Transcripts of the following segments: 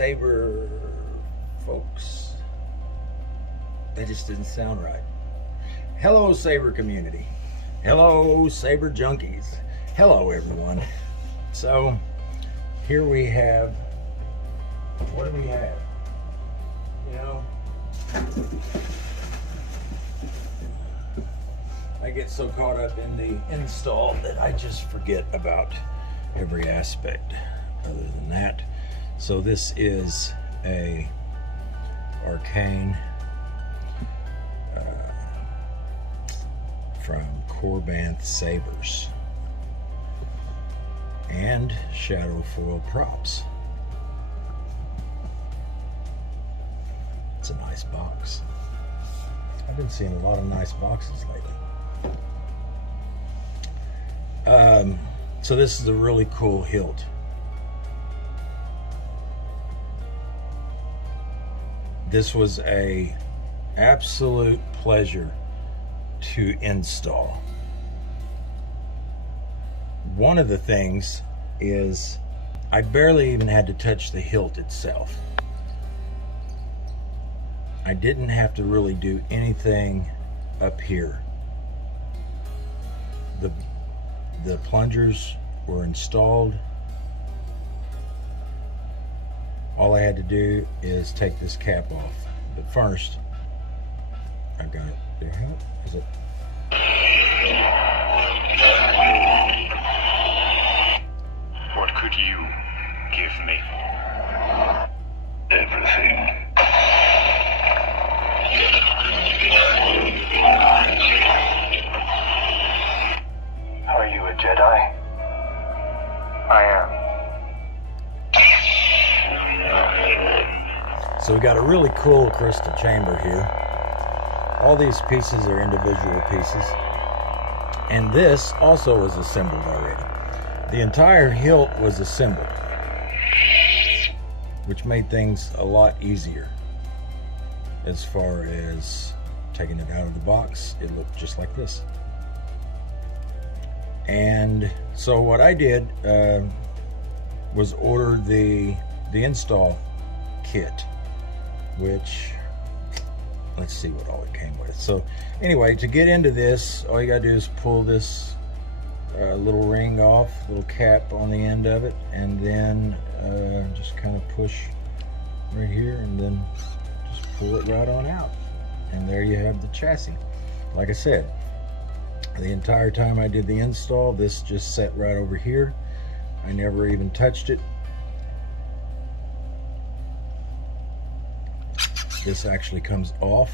Saber folks. That just didn't sound right. Hello, Saber community. Hello, Saber junkies. Hello, everyone. So, here we have, what do we have? You know, I get so caught up in the install that I just forget about every aspect other than that. So this is a Arcann from Korbanth Sabers and Shadowfoil Props. It's a nice box. I've been seeing a lot of nice boxes lately. So this is a really cool hilt. This was a absolute pleasure to install. One of the things is I barely even had to touch the hilt itself. I didn't have to really do anything up here. The plungers were installed. All I had to do is take this cap off. But first, I've got it there. Is it? What could you give me? Everything. Are you a Jedi? I am. So we got a really cool crystal chamber here. All these pieces are individual pieces. And this also was assembled already. The entire hilt was assembled, which made things a lot easier. As far as taking it out of the box, it looked just like this. And so what I did was order the install kit, which, let's see what all it came with. So anyway, to get into this, all you gotta do is pull this little ring off, little cap on the end of it, and then just kind of push right here, and then just pull it right on out. And there you have the chassis. Like I said, the entire time I did the install, this just sat right over here. I never even touched it. This actually comes off.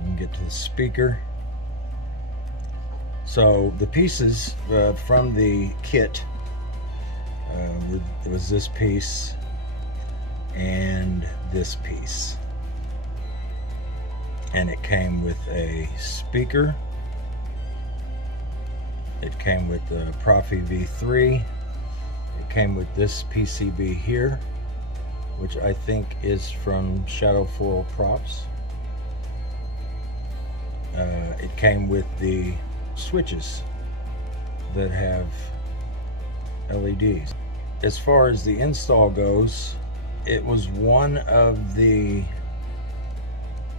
You can get to the speaker. So the pieces from the kit, it was this piece and this piece. And it came with a speaker. It came with the Proffieboard V3. It came with this PCB here, which I think is from Shadowfoil Props. It came with the switches that have LEDs. As far as the install goes, it was one of the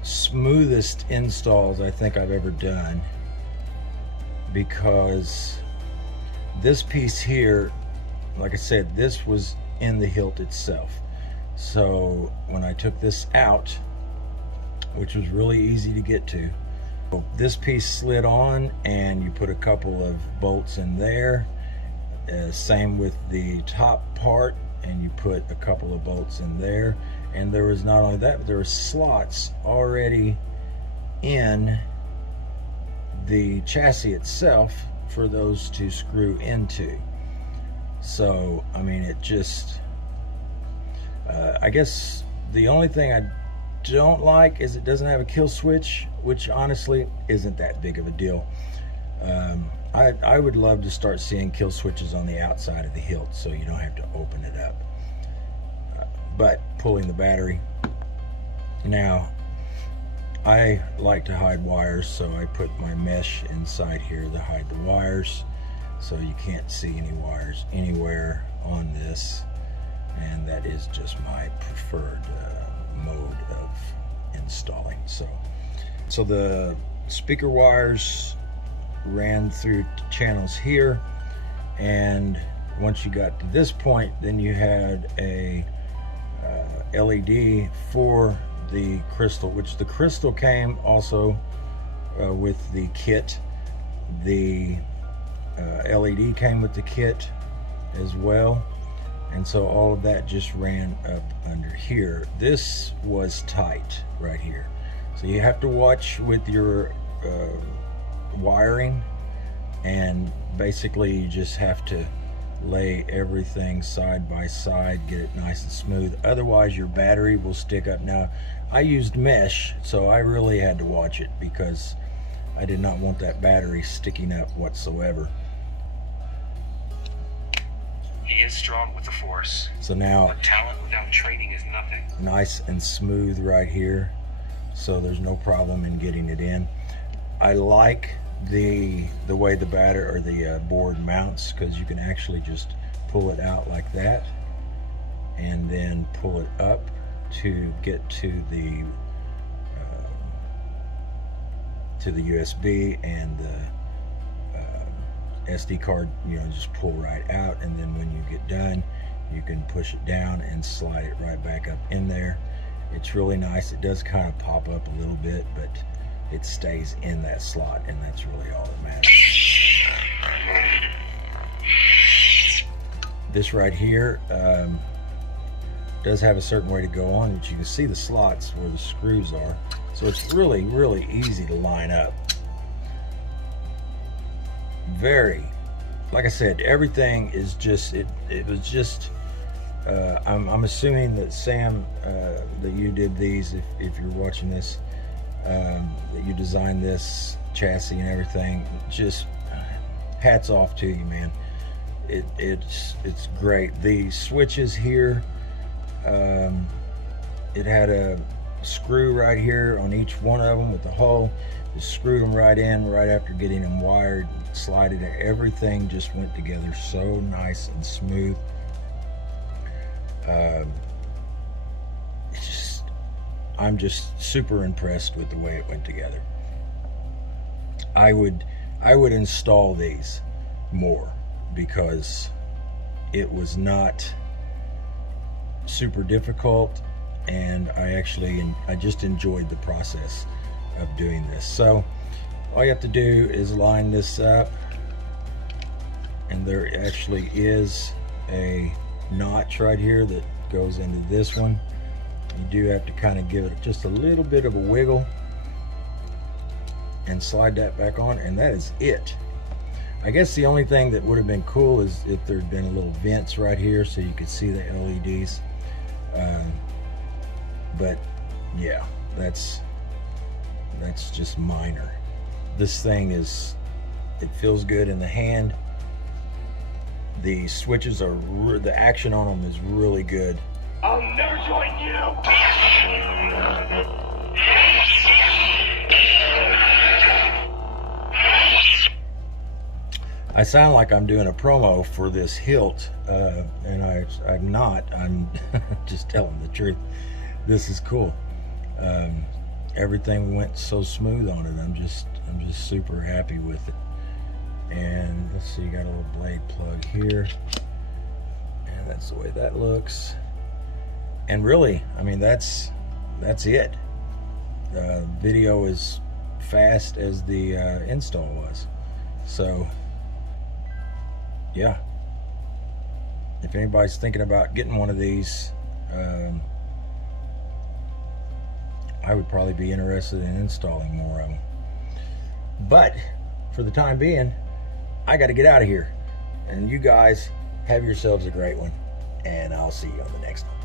smoothest installs I think I've ever done, because this piece here, like I said, this was in the hilt itself. So when I took this out, which was really easy to get to, this piece slid on and you put a couple of bolts in there. Same with the top part, and you put a couple of bolts in there. And there was not only that, but there were slots already in the chassis itself for those to screw into. So I mean, it just I guess the only thing I don't like is it doesn't have a kill switch, which honestly isn't that big of a deal. I would love to start seeing kill switches on the outside of the hilt so you don't have to open it up. But pulling the battery, now I like to hide wires, so I put my mesh inside here to hide the wires, so you can't see any wires anywhere on this. and that is just my preferred mode of installing. So the speaker wires ran through channels here, and once you got to this point, then you had a LED for the crystal, which the crystal came also with the kit. The LED came with the kit as well, and so all of that just ran up under here. This was tight right here, so you have to watch with your wiring, and basically you just have to lay everything side by side, get it nice and smooth, otherwise your battery will stick up. Now I used mesh, so I really had to watch it because I did not want that battery sticking up whatsoever. He is strong with the Force. So now, but talent without training is nothing. Nice and smooth right here, so there's no problem in getting it in. I like the way the battery or the board mounts, because you can actually just pull it out like that and then pull it up to get to the USB, and the SD card, you know, just pull right out, and then when you get done you can push it down and slide it right back up in there. It's really nice. It does kind of pop up a little bit, but it stays in that slot, and that's really all that matters. This right here does have a certain way to go on, which you can see the slots where the screws are, so it's really, really easy to line up. Very, like I said, everything is just, it was just, I'm assuming that Sam, that you did these, if you're watching this, that you designed this chassis and everything. Just hats off to you, man. It's great. The switches here, it had a screw right here on each one of them with the hole. Just screwed them right in right after getting them wired, slided it. Everything just went together so nice and smooth. I'm just super impressed with the way it went together. I would install these more, because it was not super difficult, and I just enjoyed the process of doing this. So all you have to do is line this up, and there actually is a notch right here that goes into this one. You do have to kind of give it just a little bit of a wiggle and slide that back on, and that is it. I guess the only thing that would have been cool is if there'd been a little vents right here so you could see the LEDs, but yeah, that's just minor. This thing is, it feels good in the hand. The switches are, the action on them is really good. I'll never join you. I sound like I'm doing a promo for this Hilt, and I'm not. I'm just telling the truth. This is cool. Everything went so smooth on it. I'm just super happy with it. And let's see, you got a little blade plug here, and that's the way that looks. And really, I mean, that's it. The video is fast as the install was. So yeah, if anybody's thinking about getting one of these, I would probably be interested in installing more of them. But for the time being, I got to get out of here, and you guys have yourselves a great one, and I'll see you on the next one.